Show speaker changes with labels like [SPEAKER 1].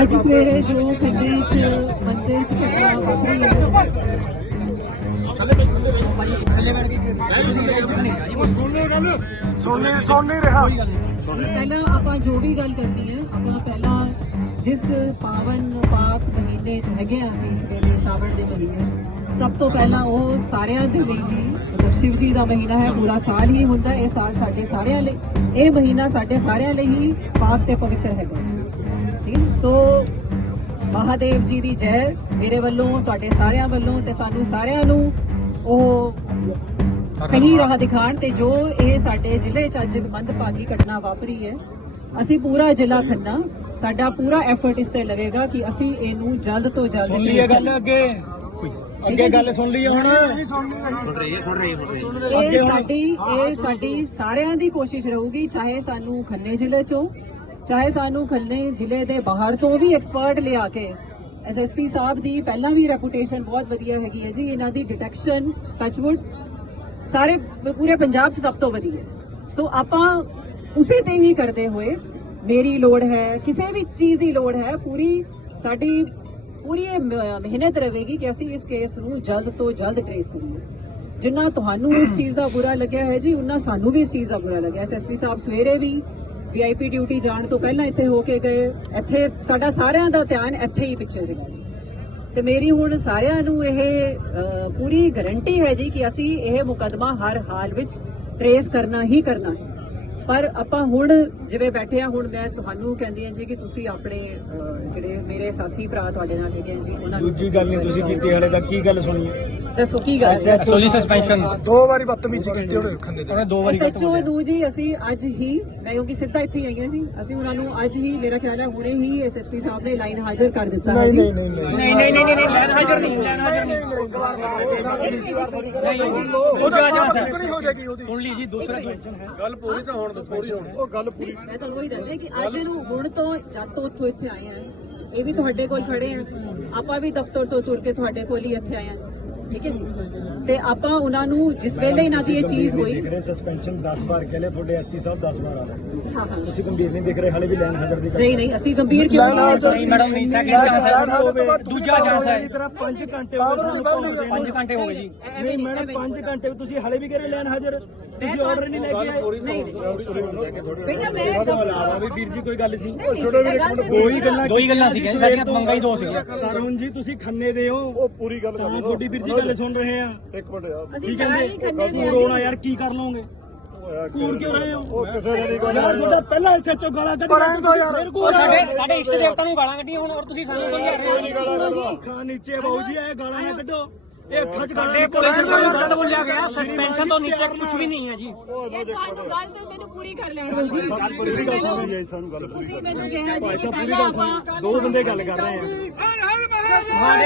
[SPEAKER 1] ਅੱਜ ਸਵੇਰੇ ਜੋ ਖੰਡੇ ਚ ਮੰਦਿਰ ਚ ਘਟਨਾ ਵਾਪਰੀ ਹੈ
[SPEAKER 2] ਸੁਣ ਨਹੀਂ ਸੁਣ ਨਹੀਂ ਰਿਹਾ
[SPEAKER 1] ਪਹਿਲਾਂ ਆਪਾਂ ਜੋ ਵੀ ਗੱਲ ਕਰਨੀ ਹੈ ਆਪਾਂ ਪਹਿਲਾਂ ਜਿਸ ਪਾਵਨ ਪਾਕ ਮਹੀਨੇ ਚ ਹੈਗੇ ਆ ਅਸੀਂ ਇਸ ਵੇਲੇ ਸ਼ਾਵਣ ਦੇ ਮਹੀਨੇ 'ਚ, ਸਭ ਤੋਂ ਪਹਿਲਾਂ ਉਹ ਸਾਰਿਆਂ ਦੇ ਲਈ ਹੀ ਮਤਲਬ ਸ਼ਿਵ ਜੀ ਦਾ ਮਹੀਨਾ ਹੈ ਪੂਰਾ ਸਾਲ ਹੀ ਹੁੰਦਾ ਇਹ ਸਾਲ ਸਾਡੇ ਸਾਰਿਆਂ ਲਈ ਇਹ ਮਹੀਨਾ ਸਾਡੇ ਸਾਰਿਆਂ ਲਈ ਹੀ ਪਾਕ ਤੇ ਪਵਿੱਤਰ ਹੈਗਾ। ਹੈ ਸੋ ਮਹਾਦੇਵ ਜੀ ਦੀ ਜੈ ਮੇਰੇ ਵੱਲੋਂ ਤੁਹਾਡੇ ਸਾਰਿਆਂ ਵੱਲੋਂ ਤੇ ਸਾਨੂੰ ਸਾਰਿਆਂ ਨੂੰ ਉਹ ਸਹੀ ਰਾਹ ਦਿਖਾਣ ਤੇ ਜੋ ਇਹ ਸਾਡੇ ਜ਼ਿਲ੍ਹੇ ਚ ਅੱਜ ਮੰਦਭਾਗੀ ਘਟਨਾ ਵਾਪਰੀ ਹੈ ਅਸੀਂ ਪੂਰਾ ਜ਼ਿਲ੍ਹਾ ਖੰਨਾ ਸਾਡਾ ਪੂਰਾ ਐਫਰਟ ਇਸ ਤੇ ਲੱਗੇਗਾ ਕਿ ਅਸੀਂ ਇਹਨੂੰ ਜਲਦ ਤੋਂ ਜਲਦ
[SPEAKER 3] ਸੁਣ ਲਈਏ ਗੱਲ ਅੱਗੇ। ਅੱਗੇ ਗੱਲ ਸੁਣ ਲਈਏ ਹੁਣ।
[SPEAKER 1] ਇਹ ਸਾਡੀ ਇਹ ਸਾਡੀ ਸਾਰਿਆਂ ਦੀ ਕੋਸ਼ਿਸ਼ ਰਹੂਗੀ ਚਾਹੇ ਸਾਨੂੰ ਖੰਨੇ ਜ਼ਿਲ੍ਹੇ ਚੋਂ ਚਾਹੇ ਸਾਨੂੰ ਖੰਨੇ ਜ਼ਿਲ੍ਹੇ ਦੇ ਬਾਹਰ ਤੋਂ ਵੀ ਐਕਸਪਰਟ ਲਿਆ ਕੇ ਐਸਐਸਪੀ ਸਾਹਿਬ ਦੀ ਪਹਿਲਾਂ ਵੀ ਰੈਪੂਟੇਸ਼ਨ ਬਹੁਤ ਵਧੀਆ ਹੈਗੀ ਹੈ ਜੀ, ਇਹਨਾਂ ਦੀ ਡਿਟੈਕਸ਼ਨ ਟੱਚਵੁੱਡ ਸਾਰੇ ਪੂਰੇ ਪੰਜਾਬ 'ਚ ਸਭ ਤੋਂ ਵਧੀਆ ਸੋ ਆਪਾਂ ਉਸੇ ਤੇ ਹੀ ਕਰਦੇ ਹੋਏ ਮੇਰੀ ਲੋੜ ਹੈ, ਕਿਸੇ ਵੀ ਚੀਜ਼ ਦੀ ਲੋੜ ਹੈ, ਪੂਰੀ ਸਾਡੀ, ਪੂਰੀ ਮਿਹਨਤ ਰਹੇਗੀ ਕਿ ਅਸੀਂ ਇਸ ਕੇਸ ਨੂੰ ਜਲਦ ਤੋਂ ਜਲਦ ਟ੍ਰੇਸ ਕਰੀਏ। ਜਿੰਨਾ ਤੁਹਾਨੂੰ ਇਸ ਚੀਜ਼ ਦਾ ਬੁਰਾ ਲੱਗਿਆ ਹੈ ਜੀ, ਉਨਾ ਸਾਨੂੰ ਵੀ ਇਸ ਚੀਜ਼ ਦਾ ਬੁਰਾ ਲੱਗਿਆ। ਐਸਐਸਪੀ ਸਾਹਿਬ ਸਵੇਰੇ ਵੀ ਵੀਆਈਪੀ ਡਿਊਟੀ ਜਾਣ ਤੋਂ ਪਹਿਲਾਂ ਇੱਥੇ ਹੋ ਕੇ ਗਏ। ਇੱਥੇ ਸਾਡਾ ਸਾਰਿਆਂ ਦਾ ਧਿਆਨ ਇੱਥੇ ਹੀ ਪਿੱਛੇ ਸੀਗਾ ਤੇ ਮੇਰੀ ਹੁਣ ਸਾਰਿਆਂ ਨੂੰ ਇਹ ਪੂਰੀ ਗਾਰੰਟੀ ਹੈ ਜੀ ਕਿ ਅਸੀਂ ਇਹ ਮੁਕਦਮਾ ਹਰ ਹਾਲ ਵਿੱਚ ਟਰੇਸ ਕਰਨਾ ਹੀ ਕਰਨਾ ਹੈ। ਪਰ ਆਪਾਂ ਹੁਣ ਜਿਵੇਂ ਬੈਠੇ ਆ ਹੁਣ ਮੈਂ ਤੁਹਾਨੂੰ ਕਹਿੰਦੀ ਹਾਂ ਜੀ ਕਿ ਤੁਸੀਂ ਆਪਣੇ ਜਿਹੜੇ ਮੇਰੇ ਸਾਥੀ ਭਰਾ ਤੁਹਾਡੇ ਨਾਲ ਹੈਗੇ ਆ ਜੀ ਉਹਨਾਂ ਨੂੰ
[SPEAKER 3] ਦੂਜੀ ਗੱਲ ਨਹੀਂ ਤੁਸੀਂ ਕੀਤੀ ਹਲੇ ਤੱਕ ਕੀ ਗੱਲ ਸੁਣੀ?
[SPEAKER 1] ਦੱਸੋ ਕੀ ਗੱਲ ਹੈ
[SPEAKER 3] ਸੋਲੀ ਸਸਪੈਂਸ਼ਨ
[SPEAKER 2] ਦੋ ਵਾਰੀ ਬਦਤਮੀਜ਼ੀ ਕੀਤੀ ਉਹਨੇ ਖੰਨੇ ਤੇ
[SPEAKER 3] ਉਹਨੇ ਦੋ ਵਾਰੀ ਗਿਆ
[SPEAKER 1] ਨੂੰ ਜੀ ਅਸੀਂ ਅੱਜ ਹੀ ਮੈਂ ਕਿਉਂਕਿ ਸਿੱਧਾ ਇੱਥੇ ਹੀ ਆਈ ਹਾਂ ਜੀ ਅਸੀਂ ਉਹਨਾਂ ਨੂੰ ਅੱਜ ਹੀ ਮੇਰਾ ਖਿਆਲ ਹੈ ਹੁਣੇ ਹੀ ਐਸਐਸਪੀ ਸਾਹਿਬ ਨੇ ਲਾਈਨ ਹਾਜ਼ਰ ਕਰ ਦਿੱਤਾ ਹੈ
[SPEAKER 2] ਨਹੀਂ
[SPEAKER 1] ਜੀ
[SPEAKER 2] ਨਹੀਂ ਨਹੀਂ ਨਹੀਂ
[SPEAKER 3] ਨਹੀਂ ਨਹੀਂ ਨਹੀਂ ਨਹੀਂ ਲੈਣ ਹਾਜ਼ਰ ਨਹੀਂ ਲੈਣ ਹਾਜ਼ਰ ਨਹੀਂ
[SPEAKER 2] ਉਹਦਾ ਨਹੀਂ ਹੋ ਜਾਏਗੀ ਉਹਦੀ
[SPEAKER 3] ਸੁਣ ਲਈ ਜੀ ਦੂਸਰਾ ਕੁਐਸਚਨ ਹੈ
[SPEAKER 2] ਗੱਲ ਪੂਰੀ ਤਾਂ ਹੋਣ ਪੂਰੀ ਹੋਣ ਉਹ ਗੱਲ ਪੂਰੀ
[SPEAKER 1] ਮੈਂ ਤੁਹਾਨੂੰ ਉਹੀ ਦੱਸ ਰਹੀ ਕਿ ਅੱਜ ਨੂੰ ਹੁਣ ਤੋਂ ਜਦ ਤੋਂ ਉੱਥੋਂ ਇੱਥੇ ਆਏ ਆ ਇਹ ਵੀ ਤੁਹਾਡੇ ਕੋਲ ਖੜੇ ਆ ਆਪਾਂ ਵੀ ਦਫ਼ਤਰ ਤੋਂ ਤੁਰ ਕੇ ਤੁਹਾਡੇ ਕੋਲ ਹੀ ਇੱਥੇ ਆਏ ਆ ਜੀ ਠੀਕ ਹੈ ਜੀ? ਤੇ ਆਪਾਂ ਉਹਨਾਂ ਨੂੰ ਜਿਸ ਵੇਲੇ ਇਹਨਾਂ ਦੀ ਇਹ ਚੀਜ਼ ਹੋਈ
[SPEAKER 3] ਸਸਪੈਂਸ਼ਨ 10 ਵਾਰ ਕਹਿੰਦੇ ਤੁਹਾਡੇ ਐਸਪੀ ਸਾਹਿਬ 10 ਵਾਰ ਆ ਰਹੇ
[SPEAKER 1] ਹਾਂ ਹਾਂ।
[SPEAKER 3] ਤੁਸੀਂ ਗੰਭੀਰ ਨਹੀਂ ਦਿਖ ਰਹੇ ਹਲੇ ਵੀ ਲੈਣ ਹਾਜ਼ਰ ਦੀ
[SPEAKER 1] ਨਹੀਂ ਨਹੀਂ ਅਸੀਂ ਗੰਭੀਰ ਕਿਉਂ ਨਹੀਂ?
[SPEAKER 3] ਮੈਡਮ ਨਹੀਂ ਸੈਕਿੰਡ ਚਾਂਸ ਹੈ। ਦੂਜਾ ਚਾਂਸ ਹੈ।
[SPEAKER 2] ਤੇਰਾ
[SPEAKER 3] 5 ਘੰਟੇ ਹੋ ਗਏ 5 ਘੰਟੇ ਹੋ ਗਏ ਜੀ। ਨਹੀਂ ਮੈਡਮ
[SPEAKER 1] ਐਵੇਂ
[SPEAKER 3] 5 ਘੰਟੇ ਤੁਸੀਂ ਹਲੇ ਵੀ ਕਹਿ ਰਹੇ ਲੈਣ ਹਾਜ਼ਰ। ਤੁਸੀਂ ਆਰਡਰ ਨਹੀਂ ਲੈ ਕੇ ਆਏ।
[SPEAKER 1] ਨਹੀਂ। ਨਹੀਂ ਬੇਟਾ ਮੈਂ
[SPEAKER 3] ਇਲਾਵਾ ਵੀ
[SPEAKER 1] ਦਫ਼ਤਰ
[SPEAKER 3] ਵੀਰ ਜੀ ਕੋਈ ਗੱਲ ਸੀ
[SPEAKER 1] ਛੋਟੇ ਵੀਰੇ ਇੱਕ
[SPEAKER 3] ਦੋ ਹੀ ਗੱਲਾਂ ਦੋ ਹੀ ਗੱਲਾਂ ਸੀਗੀਆਂ ਸਾਡੀਆਂ ਮੰਗਾਂ ਹੀ ਦੋ ਸੀਗੀਆਂ। ਸਰਵਨ ਜੀ ਤੁਸੀਂ ਖੰਨੇ ਦੇ ਹੋ।
[SPEAKER 2] ਉਹ ਪੂਰੀ ਗੱਲ
[SPEAKER 3] ਤਾਂ ਤੁਹਾਡੀ ਵੀਰ ਜੀ ਗੱਲ ਸੁਣ ਰਹੇ ਆ।
[SPEAKER 2] ਇੱਕ ਮਿੰਟ
[SPEAKER 1] ਅਸੀਂ ਸਾਰੇ ਖੰਨੇ ਦੇ
[SPEAKER 3] ਯਾਰ ਕੀ ਕਰ ਲਓਗੇ? ਕੂੜ ਕਿਉਂ ਰਹੇ ਹੋ?
[SPEAKER 2] ਉਹ ਕਿਸੇ ਨੇ ਨਹੀਂ ਗੱਲ
[SPEAKER 3] ਯਾਰ ਤੁਹਾਡਾ ਪਹਿਲਾ ਐਸਐਚਓ ਗਾਲਾਂ ਕੱਢ ਮੇਰੇ ਕੋਲ ਸਾਡੇ ਸਾਡੇ ਇਸ਼ਟ ਦੇਵਤਾ ਨੂੰ ਗਾਲਾਂ ਕੱਢੀਆਂ ਹੁਣ ਔਰ ਤੁਸੀਂ ਸਾਨੂੰ ਸਮਝਾ ਰਹੇ ਹੋ ਅੱਖਾਂ ਨੀਚੇ ਬਾਊ ਜੀ ਇਹ ਗਾਲਾਂ ਨਾ ਕੱਢੋ। ਇਹ ਅੱਖਾਂ 'ਚ ਗਾਲਾਂ ਪੁਲਿਸ ਨੂੰ ਕੱਢ। ਬੋਲਿਆ ਗਿਆ ਸਸਪੈਂਸ਼ਨ ਤੋਂ ਨੀਚੇ ਕੁਝ ਵੀ ਨਹੀਂ ਹੈ ਜੀ।
[SPEAKER 1] ਇਹ ਤੁਹਾਨੂੰ ਗੱਲ ਤਾਂ ਮੈਨੂੰ ਪੂਰੀ ਕਰ ਲੈਣ ਦਿਓ ਜੀ।
[SPEAKER 2] ਪੂਰੀ ਗੱਲ ਸਾਨੂੰ ਗੱਲ
[SPEAKER 1] ਤੁਸੀਂ ਮੈਨੂੰ ਕਿਹਾ ਜੀ
[SPEAKER 3] ਭਾਈ
[SPEAKER 1] ਕਿ
[SPEAKER 3] ਸਾਹਿਬ ਪੂਰੀ ਗੱਲ
[SPEAKER 1] ਆਪਾਂ
[SPEAKER 3] ਸੁਣ ਦੋ ਬੰਦੇ ਗੱਲ ਕਰ ਰਹੇ ਆ।